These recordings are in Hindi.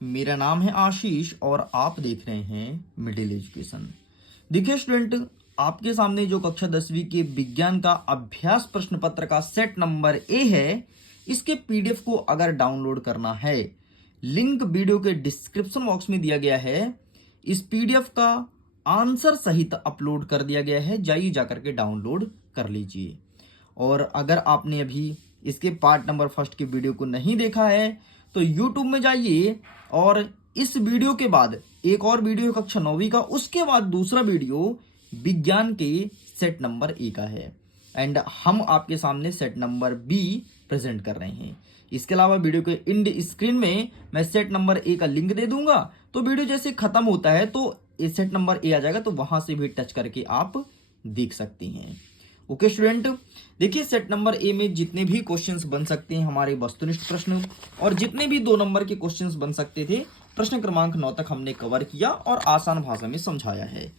मेरा नाम है आशीष और आप देख रहे हैं मिडिल एजुकेशन। देखिए स्टूडेंट, आपके सामने जो कक्षा 10वीं के विज्ञान का अभ्यास प्रश्न पत्र का सेट नंबर ए है, इसके पीडीएफ को अगर डाउनलोड करना है, लिंक वीडियो के डिस्क्रिप्शन बॉक्स में दिया गया है। इस पीडीएफ का आंसर सहित अपलोड कर दिया गया है, जाइए जाकर के डाउनलोड कर लीजिए। और अगर आपने अभी इसके पार्ट नंबर फर्स्ट की वीडियो को नहीं देखा है तो यूट्यूब में जाइए और इस वीडियो के बाद एक और वीडियो कक्षा 9वीं का, उसके बाद दूसरा वीडियो विज्ञान के सेट नंबर ए का है एंड हम आपके सामने सेट नंबर बी प्रेजेंट कर रहे हैं। इसके अलावा वीडियो के इंड स्क्रीन में मैं सेट नंबर ए का लिंक दे दूंगा, तो वीडियो जैसे खत्म होता है तो सेट नंबर ए आ जाएगा, तो वहां से भी टच करके आप देख सकते हैं। ओके स्टूडेंट, देखिए सेट नंबर ए में जितने भी क्वेश्चंस बन सकते हैं हमारे वस्तुनिष्ठ प्रश्न, और जितने भी 2 नंबर के क्वेश्चंस बन सकते थे, प्रश्न क्रमांक 9 तक हमने कवर किया और आसान भाषा में समझाया है।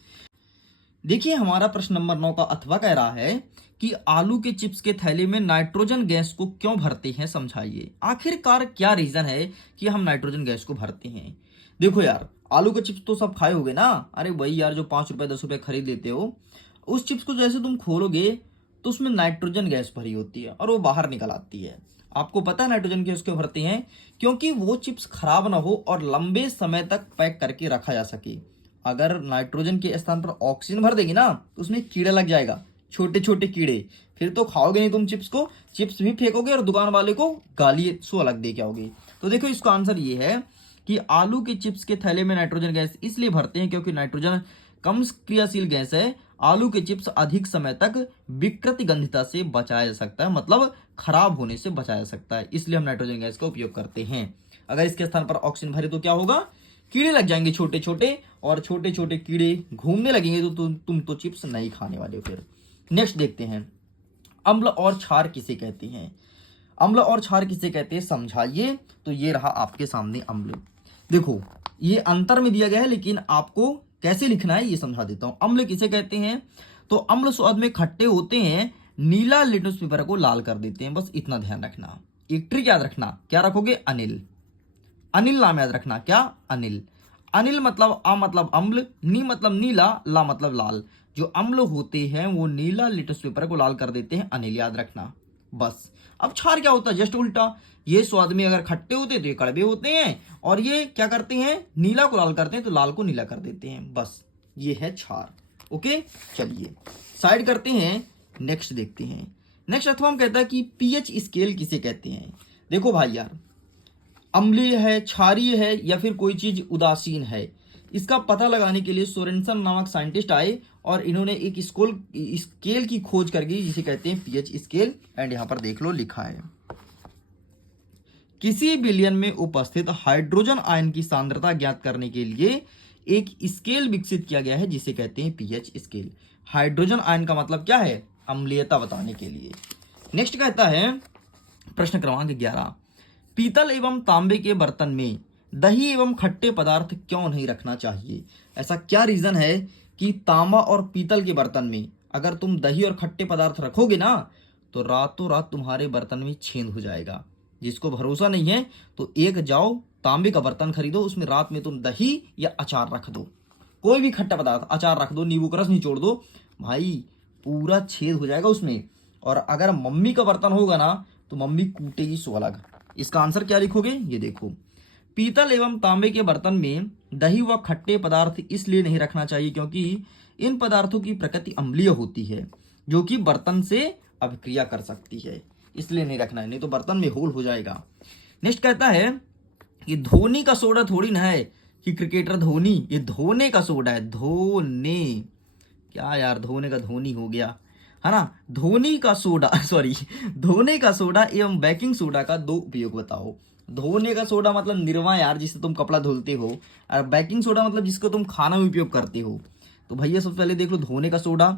देखिए हमारा प्रश्न नंबर 9 का अथवा कह रहा है कि आलू के चिप्स के थैले में नाइट्रोजन गैस को क्यों भरते हैं, समझाइए। आखिरकार क्या रीजन है कि हम नाइट्रोजन गैस को भरते हैं। देखो यार, आलू के चिप्स तो सब खाए होगे ना। अरे वही यार, जो 5 रुपए 10 रुपए खरीद लेते हो, उस चिप्स को जैसे तुम खोलोगे तो उसमें नाइट्रोजन गैस भरी होती है और वो बाहर निकल आती है। आपको पता है नाइट्रोजन गैस क्यों भरते हैं? क्योंकि वो चिप्स खराब ना हो और लंबे समय तक पैक करके रखा जा सके। अगर नाइट्रोजन के स्थान पर ऑक्सीजन भर देगी ना तो उसमें कीड़ा लग जाएगा, छोटे छोटे कीड़े। फिर तो खाओगे नहीं तुम चिप्स को, चिप्स भी फेंकोगे और दुकान वाले को गाली सो अलग दे के आओगे। तो देखो इसका आंसर ये है कि आलू के चिप्स के थैले में नाइट्रोजन गैस इसलिए भरते हैं क्योंकि नाइट्रोजन कम क्रियाशील गैस है। आलू के चिप्स अधिक समय तक विकृति गंधिता से बचाया जा सकता है, मतलब खराब होने से बचाया जा सकता है, इसलिए हम नाइट्रोजन गैस का उपयोग करते हैं। अगर इसके स्थान पर ऑक्सीजन भरे तो क्या होगा? कीड़े लग जाएंगे छोटे छोटे, और छोटे छोटे कीड़े घूमने लगेंगे तो तुम तो चिप्स नहीं खाने वाले हो। फिर नेक्स्ट देखते हैं, अम्ल और क्षार किसे कहते हैं। अम्ल और क्षार किसे कहते हैं, समझाइए। तो ये रहा आपके सामने अम्ल। देखो ये अंतर में दिया गया है, लेकिन आपको कैसे लिखना है ये समझा देता हूं। अम्ल किसे कहते हैं? तो अम्ल स्वाद में खट्टे होते हैं, नीला लिटमस पेपर को लाल कर देते हैं, बस इतना ध्यान रखना। एक ट्रिक याद रखना, क्या रखोगे? अनिल। अनिल नाम याद रखना, क्या? अनिल। अनिल मतलब अ मतलब अम्ल, नी मतलब नीला, ला मतलब लाल। जो अम्ल होते हैं वो नीला लिटमस पेपर को लाल कर देते हैं, अनिल याद रखना बस। अब क्षार क्या होता है? जस्ट उल्टा। ये स्वाद में अगर खट्टे होते हैं तो ये कड़वे होते हैं, और ये क्या करते हैं? नीला को लाल करते हैं, तो लाल को नीला कर देते हैं, बस ये है क्षार। ओके चलिए साइड करते हैं, नेक्स्ट देखते हैं। नेक्स्ट अथवा हम कहता है कि पीएच स्केल किसे कहते हैं। देखो भाई यार, अम्लीय है, क्षारीय है, या फिर कोई चीज उदासीन है, इसका पता लगाने के लिए सोरेनसन नामक साइंटिस्ट आए और इन्होंने एक स्केल की खोज कर गई जिसे कहते हैं पीएच स्केल। एंड यहां पर देख लो लिखा है, किसी विलयन में उपस्थित हाइड्रोजन आयन की सांद्रता ज्ञात करने के लिए एक स्केल विकसित किया गया है जिसे कहते हैं पीएच स्केल। हाइड्रोजन आयन का मतलब क्या है? अम्लीयता बताने के लिए। नेक्स्ट कहता है प्रश्न क्रमांक 11, पीतल एवं तांबे के बर्तन में दही एवं खट्टे पदार्थ क्यों नहीं रखना चाहिए। ऐसा क्या रीजन है कि तांबा और पीतल के बर्तन में अगर तुम दही और खट्टे पदार्थ रखोगे ना तो रातों रात तुम्हारे बर्तन में छेद हो जाएगा। जिसको भरोसा नहीं है तो एक जाओ तांबे का बर्तन खरीदो, उसमें रात में तुम दही या अचार रख दो, कोई भी खट्टा पदार्थ, अचार रख दो, नींबू का रस निचोड़ दो, भाई पूरा छेद हो जाएगा उसमें। और अगर मम्मी का बर्तन होगा ना तो मम्मी कूटेगी सो अलग। इसका आंसर क्या लिखोगे? ये देखो, पीतल एवं तांबे के बर्तन में दही व खट्टे पदार्थ इसलिए नहीं रखना चाहिए क्योंकि इन पदार्थों की प्रकृति अम्लीय होती है, जो कि बर्तन से अभिक्रिया कर सकती है, इसलिए नहीं रखना है, नहीं तो बर्तन में होल हो जाएगा। नेक्स्ट कहता है कि धोनी का सोडा थोड़ी ना है कि क्रिकेटर धोनी, ये धोने का सोडा है, धोने। क्या यार, धोने का धोनी हो गया है ना। धोनी का सोडा सॉरी धोने का सोडा एवं बेकिंग सोडा का 2 उपयोग बताओ। धोने का सोडा मतलब निरमा यार, जिससे तुम कपड़ा धुलते हो, और बेकिंग सोडा मतलब जिसको तुम खाना में उपयोग करते हो। तो भैया सबसे पहले देख लो, धोने का सोडा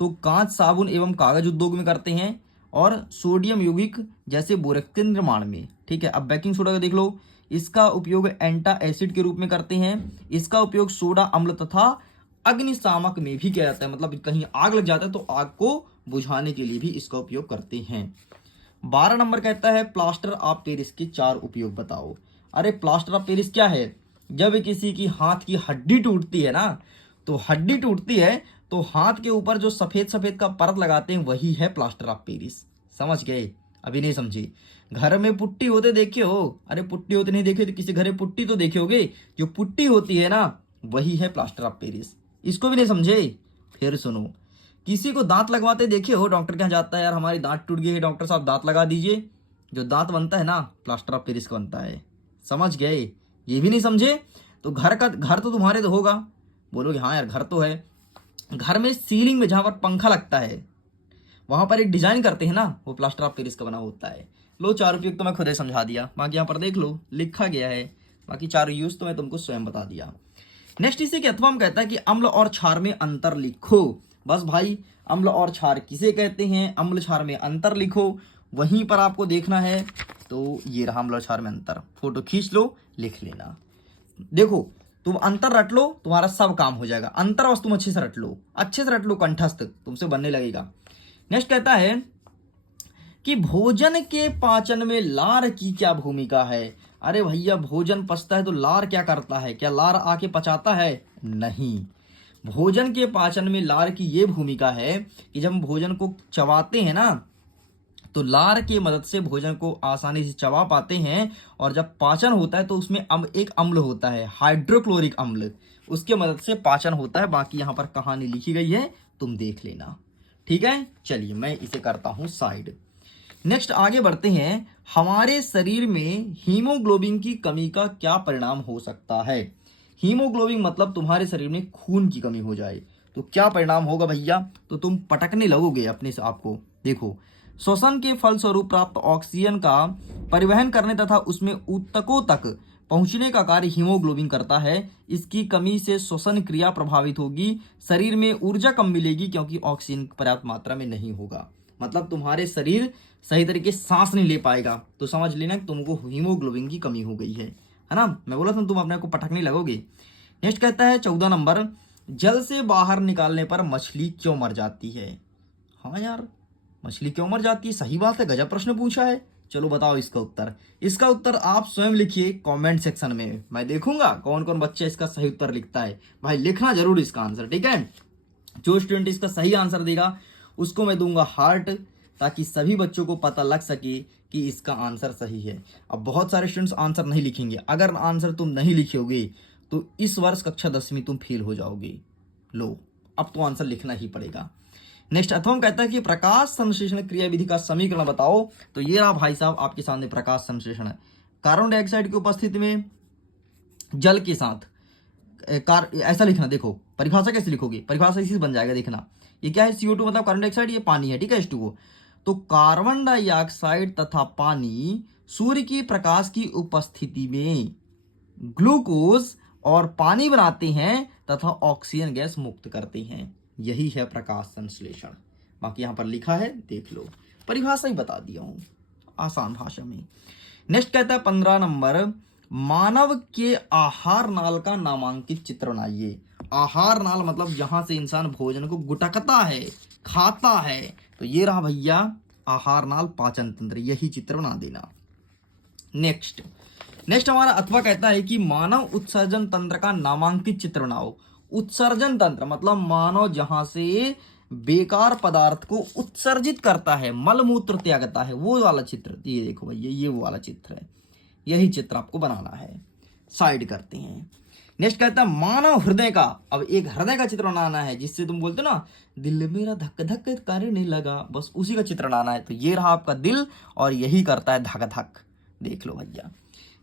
तो कांच, साबुन एवं कागज उद्योग में करते हैं, और सोडियम यौगिक जैसे बोरेक्स के निर्माण में, ठीक है। अब बेकिंग सोडा का देख लो, इसका उपयोग एंटा एसिड के रूप में करते हैं। इसका उपयोग सोडा अम्ल तथा अग्निशामक में भी किया जाता है, मतलब कहीं आग लग जाता है तो आग को बुझाने के लिए भी इसका उपयोग करते हैं। 12 नंबर कहता है प्लास्टर ऑफ पेरिस के 4 उपयोग बताओ। अरे प्लास्टर ऑफ पेरिस क्या है? जब किसी की हाथ की हड्डी टूटती है ना, तो हड्डी टूटती है तो हाथ के ऊपर जो सफेद सफेद का परत लगाते हैं वही है प्लास्टर ऑफ पेरिस। समझ गए? अभी नहीं समझे? घर में पुट्टी होते देखे हो? अरे पुट्टी होते नहीं देखे तो किसी घर में पुट्टी तो देखे होगे। जो पुट्टी होती है ना वही है प्लास्टर ऑफ पेरिस। इसको भी नहीं समझे? फिर सुनो, किसी को दांत लगवाते देखे हो? डॉक्टर के यहाँ जाता है, यार हमारी दांत टूट गई है डॉक्टर साहब दांत लगा दीजिए। जो दांत बनता है ना प्लास्टर ऑफ पेरिस का बनता है। समझ गए? ये भी नहीं समझे? तो घर तो तुम्हारे तो होगा। बोलोगे हाँ यार घर तो है। घर में सीलिंग में जहां पर पंखा लगता है वहां पर एक डिजाइन करते हैं ना, वो प्लास्टर ऑफ पेरिस का बना होता है। लो चार उपयोग तो मैं खुद ही समझा दिया, बाकी यहाँ पर देख लो लिखा गया है। बाकी चार यूज तो मैं तुमको स्वयं बता दिया। नेक्स्ट इसी के अथवा में कहता है कि अम्ल और क्षार में अंतर लिखो। बस भाई, अम्ल और क्षार किसे कहते हैं, अम्ल क्षार में अंतर लिखो, वहीं पर आपको देखना है। तो ये रहा अम्ल और क्षार में अंतर, फोटो खींच लो, लिख लेना। देखो तुम अंतर रट लो, तुम्हारा सब काम हो जाएगा। अंतर बस तुम अच्छे से रट लो, अच्छे से रट लो, कंठस्थ तुमसे बनने लगेगा। नेक्स्ट कहता है कि भोजन के पाचन में लार की क्या भूमिका है। अरे भैया भोजन पचता है तो लार क्या करता है? क्या लार आके पचाता है? नहीं। भोजन के पाचन में लार की ये भूमिका है कि जब हम भोजन को चबाते हैं ना तो लार की मदद से भोजन को आसानी से चबा पाते हैं। और जब पाचन होता है तो उसमें एक अम्ल होता है, हाइड्रोक्लोरिक अम्ल, उसके मदद से पाचन होता है। बाकी यहाँ पर कहानी लिखी गई है, तुम देख लेना। ठीक है, चलिए मैं इसे करता हूं साइड। नेक्स्ट आगे बढ़ते हैं। हमारे शरीर में हीमोग्लोबिन की कमी का क्या परिणाम हो सकता है? हीमोग्लोबिन मतलब तुम्हारे शरीर में खून की कमी हो जाए तो क्या परिणाम होगा भैया? तो तुम पटकने लगोगे अपने से आपको। देखो, श्वसन के फलस्वरूप प्राप्त ऑक्सीजन का परिवहन करने तथा उसमें ऊतकों तक पहुंचने का कार्य हीमोग्लोबिन करता है। इसकी कमी से श्वसन क्रिया प्रभावित होगी, शरीर में ऊर्जा कम मिलेगी क्योंकि ऑक्सीजन पर्याप्त मात्रा में नहीं होगा। मतलब तुम्हारे शरीर सही तरीके से सांस नहीं ले पाएगा, तो समझ लेना कि तुमको हीमोग्लोबिन की कमी हो गई है ना? मैं बोला था तुम अपने को पटकने लगोगे। नेक्स्ट कहता है 14 नंबर, जल से बाहर निकालने पर मछली क्यों मर जाती है? हाँ यार, मछली क्यों मर जाती है? सही बात है, गजब प्रश्न पूछा है। चलो बताओ इसका उत्तर। इसका उत्तर आप स्वयं लिखिए कमेंट सेक्शन में, मैं देखूंगा कौन कौन बच्चा इसका सही उत्तर लिखता है। भाई लिखना जरूर इसका आंसर, ठीक है? जो स्टूडेंट इसका सही आंसर देगा उसको मैं दूंगा हार्ट, ताकि सभी बच्चों को पता लग सके कि इसका आंसर सही है। अब बहुत सारे स्टूडेंट्स आंसर नहीं लिखेंगे, अगर आंसर तुम नहीं लिखोगे तो इस वर्ष कक्षा 10वीं तुम फेल हो जाओगे। लो, अब तो आंसर लिखना ही पड़ेगा। नेक्स्ट अथवा कहता है कि प्रकाश संश्लेषण क्रिया विधि का समीकरण बताओ। तो ये रहा भाई साहब आपके सामने प्रकाश संश्लेषण। कार्बन डाइऑक्साइड की उपस्थिति में जल के साथ ऐसा लिखना। देखो परिभाषा कैसे लिखोगे, परिभाषा इसी से बन जाएगा। देखना ये क्या है, CO2 मतलब कार्बन डाइऑक्साइड, ये पानी है, ठीक है, H2O। तो कार्बन डाइऑक्साइड तथा पानी सूर्य की प्रकाश की उपस्थिति में ग्लूकोज और पानी बनाते हैं तथा ऑक्सीजन गैस मुक्त करते हैं। यही है प्रकाश संश्लेषण। बाकी यहां पर लिखा है, देख लो, परिभाषा ही बता दिया हूं आसान भाषा में। नेक्स्ट कहता है 15 नंबर, मानव के आहार नाल का नामांकित चित्र बनाइए। आहार नाल मतलब जहां से इंसान भोजन को गुटकता है, खाता है। तो ये रहा भैया आहार नाल, पाचन तंत्र, यही चित्र बना देना। नेक्स्ट हमारा अथवा कहता है कि मानव उत्सर्जन तंत्र का नामांकित चित्र बनाओ। उत्सर्जन तंत्र मतलब मानव जहां से बेकार पदार्थ को उत्सर्जित करता है, मल मूत्र त्यागता है, वो वाला चित्र। ये देखो भैया, ये वो वाला चित्र है, यही चित्र आपको बनाना है। साइड करते हैं। नेक्स्ट कहता है मानव हृदय का, अब एक हृदय का चित्र बनाना है, जिससे तुम बोलते हो ना दिल मेरा धक धक करने लगा, बस उसी का चित्र बनाना है। तो ये रहा आपका दिल और यही करता है धक धक, देख लो भैया।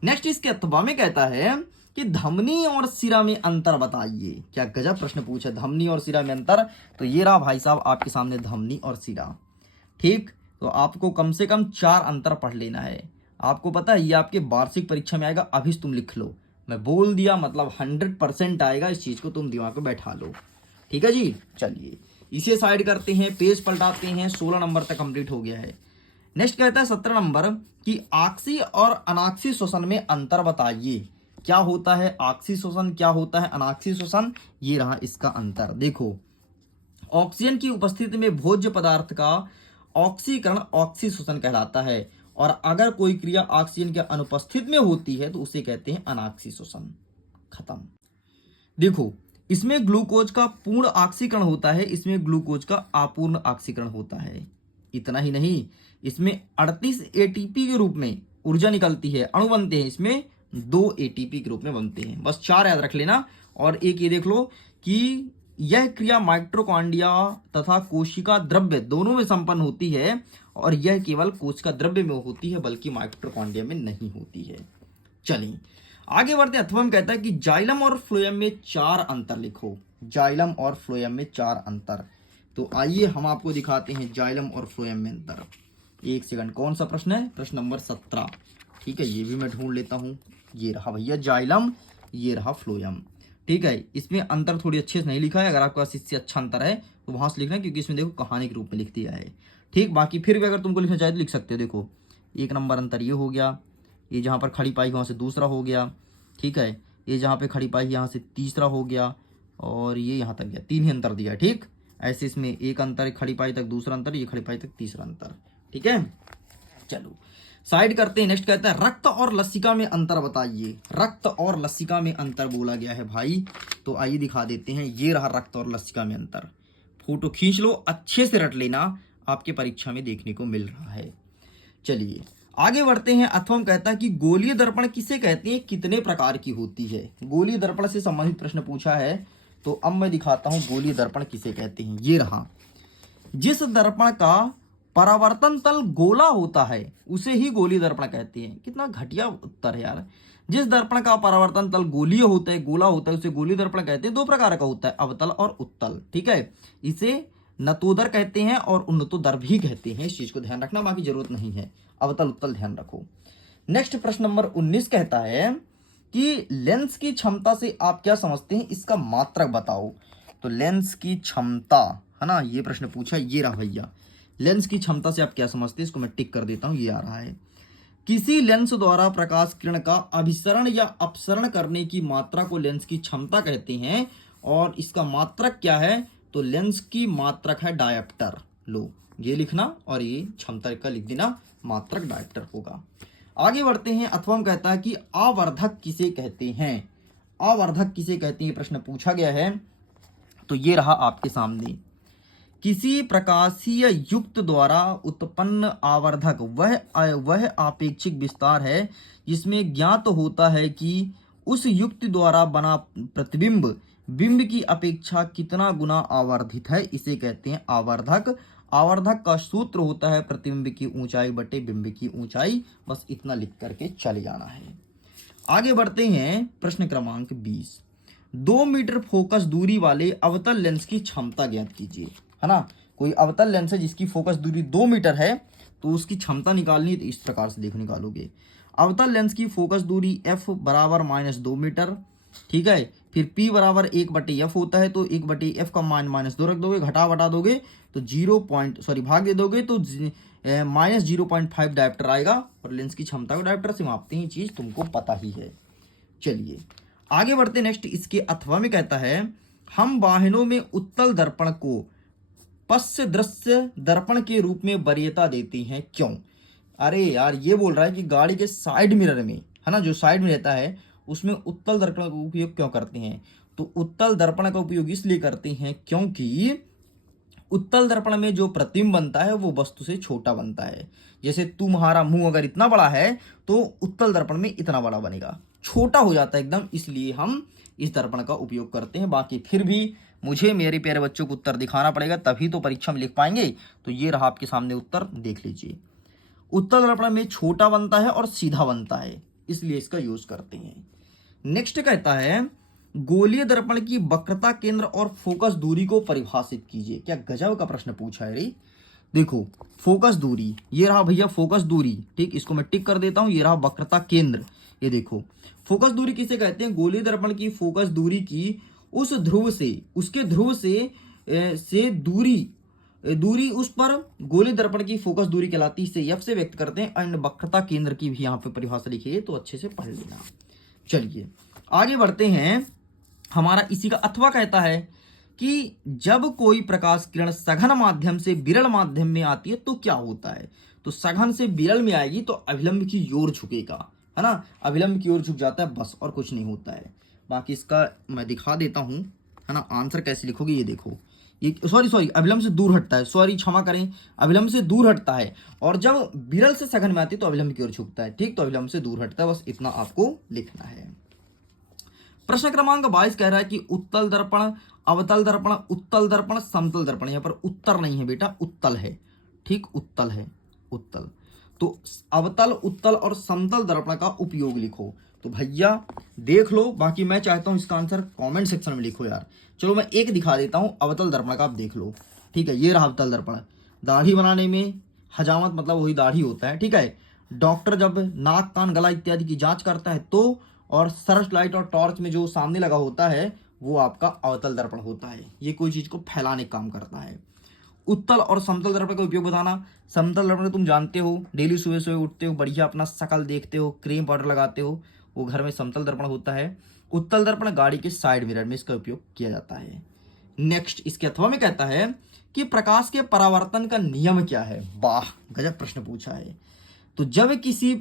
नेक्स्ट इसके अथवा में कहता है कि धमनी और सिरा में अंतर बताइए। क्या गजब प्रश्न पूछा, धमनी और सिरा में अंतर। तो ये रहा भाई साहब आपके सामने धमनी और सिरा, ठीक। तो आपको कम से कम 4 अंतर पढ़ लेना है। आपको पता है ये आपके वार्षिक परीक्षा में आएगा, अभी से तुम लिख लो, मैं बोल दिया मतलब 100% आएगा, इस चीज को तुम दिमाग में बैठा लो, ठीक है जी। चलिए इसे साइड करते हैं, पेज पलटाते हैं। 16 नंबर तक कंप्लीट हो गया है। नेक्स्ट कहता है 17 नंबर कि आक्सी और अनाक्सी श्वसन में अंतर बताइए। क्या होता है आक्सी श्वसन, क्या होता है अनाक्सी श्वसन, ये रहा इसका अंतर। देखो, ऑक्सीजन की उपस्थिति में भोज्य पदार्थ का ऑक्सीकरण ऑक्सी श्वसन कहलाता है, और अगर कोई क्रिया ऑक्सीजन के अनुपस्थित में होती है तो उसे कहते हैं अनाक्सी श्वसन। खत्म। देखो, इसमें ग्लूकोज का पूर्ण ऑक्सीकरण होता है, इसमें ग्लूकोज का अपूर्ण ऑक्सीकरण होता है। इतना ही नहीं, इसमें 38 एटीपी के रूप में ऊर्जा निकलती है, अणु बनते हैं, इसमें 2 एटीपी के रूप में बनते हैं। बस 4 याद रख लेना। और एक ये देख लो कि यह क्रिया माइटोकॉन्ड्रिया तथा कोशिका द्रव्य दोनों में संपन्न होती है, और यह केवल कोशिका द्रव्य में होती है, बल्कि माइटोकॉन्ड्रिया में नहीं होती है। चलिए आगे बढ़ते हैं। अथवा कहता है कि जाइलम और फ्लोएम में 4 अंतर लिखो। जाइलम और फ्लोएम में 4 अंतर। तो आइए हम आपको दिखाते हैं जाइलम और फ्लोएम में अंतर। एक सेकंड, कौन सा प्रश्न है? प्रश्न नंबर 17। ठीक है, ये भी मैं ढूंढ लेता हूं। ये रहा भैया जाइलम, ये रहा फ्लोएम। ठीक है, इसमें अंतर थोड़ी अच्छे से नहीं लिखा है, अगर आपके पास इससे अच्छा अंतर है तो वहां से लिखना, क्योंकि इसमें देखो कहानी के रूप में लिख दिया है। ठीक, बाकी फिर भी अगर तुमको लिखना चाहे तो लिख सकते हो। देखो, 1 नंबर अंतर ये हो गया, ये जहाँ पर खड़ी पाई वहाँ से दूसरा हो गया। ठीक है, ये जहाँ पे खड़ी पाई यहाँ से तीसरा हो गया, और ये यहाँ तक गया, 3 ही अंतर दिया। ठीक, ऐसे इसमें एक अंतर, खड़ी पाई तक दूसरा अंतर, ये खड़ी पाई तक तीसरा अंतर। ठीक है, चलो साइड करते हैं। नेक्स्ट कहता है रक्त और लसिका में अंतर बताइए। रक्त और लसिका में अंतर बोला गया है भाई, तो आइए दिखा देते हैं। ये रहा रक्त और लसिका में अंतर। फोटो खींच लो, अच्छे से रट लेना, आपके परीक्षा में देखने को मिल रहा है। चलिए आगे बढ़ते हैं। अथवा कहता है कि गोलीय दर्पण किसे कहते हैं, कितने प्रकार की होती है। गोलीय दर्पण से संबंधित प्रश्न पूछा है, तो अब मैं दिखाता हूं गोलीय दर्पण किसे कहते हैं। ये रहा, जिस दर्पण का परावर्तन तल गोला होता है उसे ही गोलीय दर्पण कहते हैं। कितना घटिया उत्तर है यार। जिस दर्पण का परावर्तन तल गोलीय होता है, गोला होता है, उसे गोलीय दर्पण कहते हैं। 2 प्रकार का होता है, अवतल और उत्तल। ठीक है, इसे नतोदर कहते हैं और उन्नतोदर भी कहते हैं। इस चीज को ध्यान रखना, बाकी जरूरत नहीं है। अवतल उत्तल ध्यान रखो। नेक्स्ट प्रश्न नंबर 19 कहता है कि लेंस की क्षमता से आप क्या समझते हैं, इसका मात्रक बताओ। तो लेंस की क्षमता है ना, ये प्रश्न पूछा। ये रहा भैया, लेंस की क्षमता से आप क्या समझते हैं, इसको मैं टिक कर देता हूं। ये आ रहा है, किसी लेंस द्वारा प्रकाश किरण का अभिसरण या अपसरण करने की मात्रा को लेंस की क्षमता कहते हैं। और इसका मात्रक क्या है, तो लेंस की मात्रक है डायप्टर। लो ये लिखना, और ये क्षमता का लिख देना, मात्रक डायप्टर होगा। आगे बढ़ते हैं। अथवा कहता है कि आवर्धक किसे कहते हैं। आवर्धक किसे कहते हैं, प्रश्न पूछा गया है। तो ये रहा आपके सामने, किसी प्रकाशीय युक्त द्वारा उत्पन्न आवर्धक वह आपेक्षिक विस्तार है जिसमें ज्ञात होता है कि उस युक्ति द्वारा बना प्रतिबिंब बिंब की अपेक्षा कितना गुना आवर्धित है, इसे कहते हैं आवर्धक। आवर्धक का सूत्र होता है प्रतिबिंब की ऊंचाई बटे बिंब की ऊंचाई। बस इतना लिख करके चले जाना है। आगे बढ़ते हैं। प्रश्न क्रमांक 20, 2 मीटर फोकस दूरी वाले अवतल लेंस की क्षमता ज्ञात कीजिए। है ना, कोई अवतल लेंस है जिसकी फोकस दूरी 2 मीटर है, तो उसकी क्षमता निकालनी है, तो इस प्रकार से देखो निकालोगे। अवतल लेंस की फोकस दूरी f बराबर -2 मीटर। ठीक है, फिर p बराबर 1/f होता है, तो 1/f का मान -2 रख दोगे, घटा बटा दोगे तो भाग दे दोगे तो -0.5 डायप्टर आएगा। और लेंस की क्षमता को डायप्टर से मापते हैं, चीज तुमको पता ही है। चलिए आगे बढ़ते। नेक्स्ट इसके अथवा में कहता है, हम वाहनों में उत्तल दर्पण को पश्च दृश्य दर्पण के रूप में वरीयता देते हैं, क्यों। अरे यार, ये बोल रहा है कि गाड़ी के साइड मिरर में, है ना, जो साइड में रहता है उसमें उत्तल दर्पण का उपयोग क्यों करते हैं। तो उत्तल दर्पण का उपयोग इसलिए करते हैं क्योंकि उत्तल दर्पण में जो प्रतिबिंब बनता है वो वस्तु से छोटा बनता है। जैसे तुम्हारा मुंह अगर इतना बड़ा है तो उत्तल दर्पण में इतना बड़ा बनेगा, छोटा हो जाता है एकदम, इसलिए हम इस दर्पण का उपयोग करते हैं। बाकी फिर भी मुझे मेरे प्यारे बच्चों को उत्तर दिखाना पड़ेगा, तभी तो परीक्षा में लिख पाएंगे। तो ये रहा आपके सामने उत्तर, देख लीजिए। उत्तल दर्पण में छोटा बनता है और सीधा बनता है, इसलिए इसका यूज करते हैं। नेक्स्ट कहता है, गोलीय दर्पण की वक्रता केंद्र और फोकस दूरी को परिभाषित कीजिए। क्या गजब का प्रश्न पूछा है रे। देखो, फोकस दूरी, ये रहा भैया फोकस दूरी। ठीक, इसको मैं टिक कर देता हूं। ये रहा वक्रता केंद्र। ये देखो, फोकस दूरी किसे कहते हैं, गोलीय दर्पण की फोकस दूरी की उस ध्रुव से, उसके ध्रुव से दूरी उस पर गोलीय दर्पण की फोकस दूरी कहलाती है, इसे f से व्यक्त करते हैं। एंड वक्रता केंद्र की भी यहाँ पे परिभाषा लिखी है, तो अच्छे से पढ़ लेना। चलिए आगे बढ़ते हैं। हमारा इसी का अथवा कहता है कि जब कोई प्रकाश किरण सघन माध्यम से विरल माध्यम में आती है तो क्या होता है। तो सघन से विरल में आएगी तो अभिलंब की ओर झुकेगा, है ना, अभिलंब की ओर झुक जाता है बस, और कुछ नहीं होता है। बाकी इसका मैं दिखा देता हूं, है ना, आंसर कैसे लिखोगे ये देखो। ये सॉरी अभिलंब से दूर हटता है, सॉरी क्षमा करें, अभिलंब से दूर हटता है, और जब विरल से सघन में आती है तो अभिलंब की ओर झुकता है। ठीक, तो अभिलंब से दूर हटता है, बस इतना आपको लिखना है। प्रश्न क्रमांक 22 कह रहा है कि उत्तल दर्पण, अवतल दर्पण, उत्तल दर्पण, समतल दर्पण। यहाँ पर उत्तर नहीं है बेटा, उत्तल है। ठीक, उत्तल है, उत्तल। तो अवतल, उत्तल और समतल दर्पण का उपयोग लिखो। तो भैया देख लो, बाकी मैं चाहता हूं इसका आंसर कमेंट सेक्शन में लिखो यार। चलो मैं एक दिखा देता हूं अवतल दर्पण का, आप देख लो। ठीक है, ये रहा अवतल दर्पण। दाढ़ी बनाने में हजामत मतलब वही दाढ़ी होता है। ठीक है, डॉक्टर जब नाक, कान, गला इत्यादि की जांच करता है तो, और सर्च लाइट और टॉर्च में जो सामने लगा होता है वो आपका अवतल दर्पण होता है। ये कोई चीज को फैलाने का काम करता है। उत्तल और समतल दर्पण का उपयोग बताना। समतल दर्पण तुम जानते हो, डेली सुबह सुबह उठते हो, बढ़िया अपना शकल देखते हो, क्रीम पाउडर लगाते हो, वो घर में समतल दर्पण होता है। उत्तल दर्पण गाड़ी के साइड मिरर में इसका उपयोग किया जाता है। नेक्स्ट, इसके अथवा में कहता है कि प्रकाश के परावर्तन का नियम क्या है। वाह, गजब प्रश्न पूछा है। तो जब किसी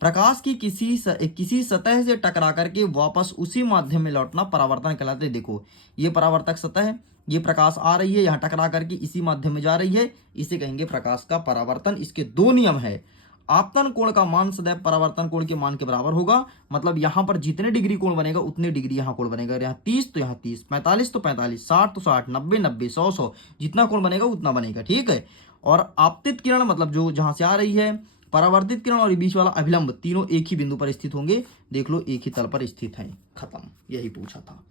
प्रकाश की किसी सतह से टकरा करके वापस उसी माध्यम में लौटना परावर्तन कहलाते हैं। देखो, ये परावर्तक सतह है, ये प्रकाश आ रही है, यहाँ टकरा करके इसी माध्यम में जा रही है, इसे कहेंगे प्रकाश का परावर्तन। इसके दो नियम है। आपतन कोण का मान सदैव परावर्तन कोण के मान के बराबर होगा, मतलब यहाँ पर जितने डिग्री कोण बनेगा उतने डिग्री यहाँ कोण बनेगा। यहाँ 30 तो यहाँ 30, 45 तो 45, 60 तो 60, 90 90, 100 100, जितना कोण बनेगा उतना बनेगा। ठीक है, और आपतित किरण मतलब जो जहां से आ रही है, परावर्तित किरण और बीच वाला अभिलंब, तीनों एक ही बिंदु पर स्थित होंगे। देख लो, एक ही तल पर स्थित है। खत्म, यही पूछा था।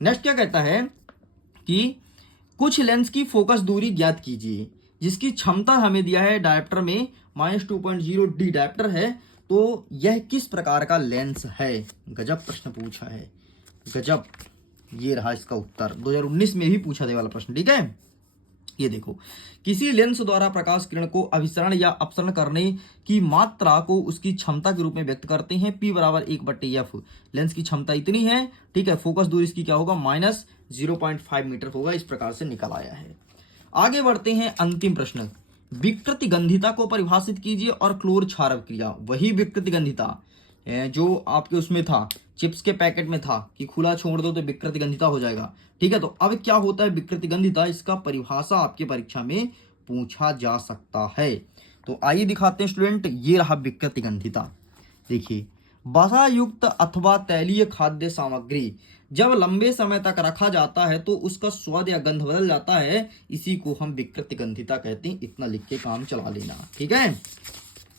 नेक्स्ट क्या कहता है कि कुछ लेंस की फोकस दूरी ज्ञात कीजिए, जिसकी क्षमता हमें दिया है डायप्टर में -2.0 डी डायप्टर है। तो यह किस प्रकार का लेंस है। गजब प्रश्न पूछा है, गजब। ये रहा इसका उत्तर, 2019 में भी पूछा था वाला प्रश्न। ठीक है, ये देखो, किसी लेंस द्वारा प्रकाश किरण को अभिसरण या अपसरण करने की मात्रा को उसकी क्षमता के रूप में व्यक्त करते हैं। P बराबर 1/f। लेंस की क्षमता इतनी है। ठीक है, फोकस दूरी इसकी क्या होगा, -0.5 मीटर होगा। इस प्रकार से निकल आया है। आगे बढ़ते हैं, अंतिम प्रश्न। विकृतिगंधिता को परिभाषित कीजिए और क्लोर क्षारक क्रिया। वही विकृतिगंधिता जो आपके उसमें था, चिप्स के पैकेट में था कि खुला छोड़ दो तो विकृतिगंधिता हो जाएगा। ठीक है, तो अब क्या होता है विकृतिगंधिता, इसका परिभाषा आपके परीक्षा में पूछा जा सकता है। तो आइए दिखाते हैं स्टूडेंट, ये रहा विकृतिगंधिता। देखिए, वसा युक्त अथवा तैलीय खाद्य सामग्री जब लंबे समय तक रखा जाता है तो उसका स्वाद या गंध बदल जाता है, इसी को हम विकृतिगंधिता कहते हैं। इतना लिख के काम चला लेना। ठीक है,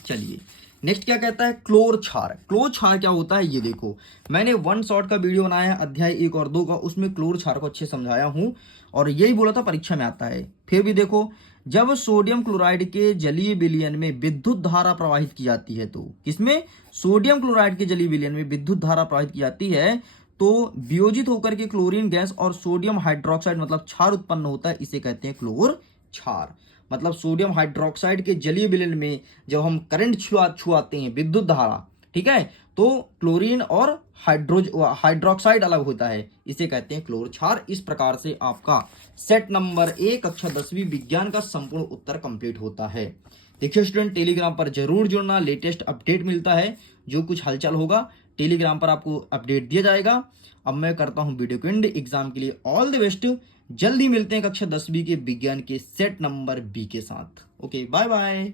चलिए नेक्स्ट क्या कहता है, क्लोर क्षार। क्लोर क्षार क्या होता है, ये देखो, मैंने वन शॉट का वीडियो बनाया है अध्याय 1 और 2 का, उसमें क्लोर क्षार को अच्छे समझाया हूं और यही बोला था परीक्षा में आता है। फिर भी देखो, जब सोडियम क्लोराइड के जलीय विलयन में विद्युत धारा प्रवाहित की जाती है, तो किसमें, सोडियम क्लोराइड के जलीय विलयन में विद्युत धारा प्रवाहित की जाती है, तो वियोजित होकर के क्लोरीन गैस और सोडियम हाइड्रोक्साइड मतलब क्षार उत्पन्न होता है। इसे कहते हैं क्लोर क्षार। मतलब सोडियम हाइड्रोक्साइड के जलीय विलयन में जब हम करंट छुआते हैं, विद्युत धारा, ठीक है, तो क्लोरीन और हाइड्रोक्साइड अलग होता है, इसे कहते हैं क्लोर क्षार। इस प्रकार से आपका सेट नंबर 1 कक्षा 10वीं विज्ञान का संपूर्ण उत्तर कंप्लीट होता है। देखिए स्टूडेंट, टेलीग्राम पर जरूर जुड़ना, लेटेस्ट अपडेट मिलता है, जो कुछ हलचल होगा टेलीग्राम पर आपको अपडेट दिया जाएगा। अब मैं करता हूं वीडियो को एंड। एग्जाम के लिए ऑल द बेस्ट। जल्दी मिलते हैं कक्षा 10वीं के विज्ञान के सेट नंबर बी के साथ। Okay, bye bye.